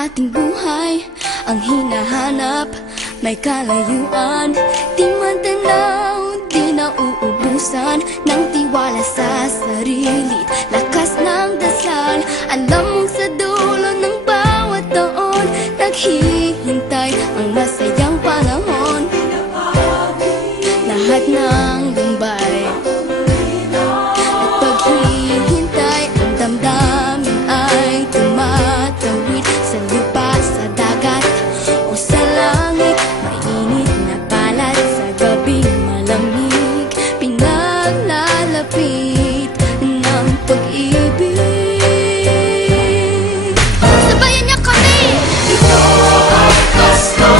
ating buhay ang hinahanap, may kalayuan. Di man tanaw, di nauubusan ng tiwala sa sarili, lakas ng dasal. Alam mong sa dulo ng bawat taon, naghihintay ang masayang panahon. Lahat ng lumbay at paghihintay, ang damdamin ay tumatawid sa lupa, sa dagat o sa langit. Mainit na balat sa gabing malamig, pinaglalapit ng pag-ibig. Sabayan niya kami! Ito ang Pasko.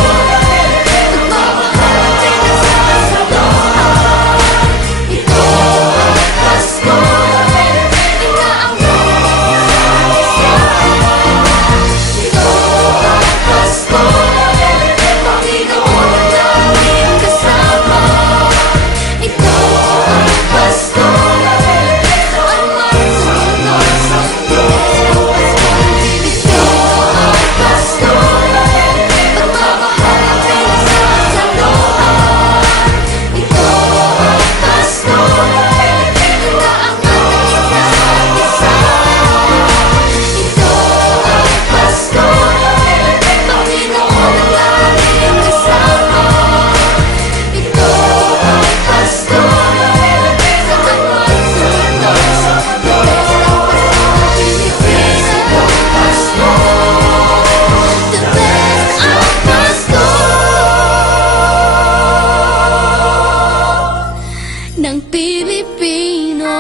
Ng Pilipino.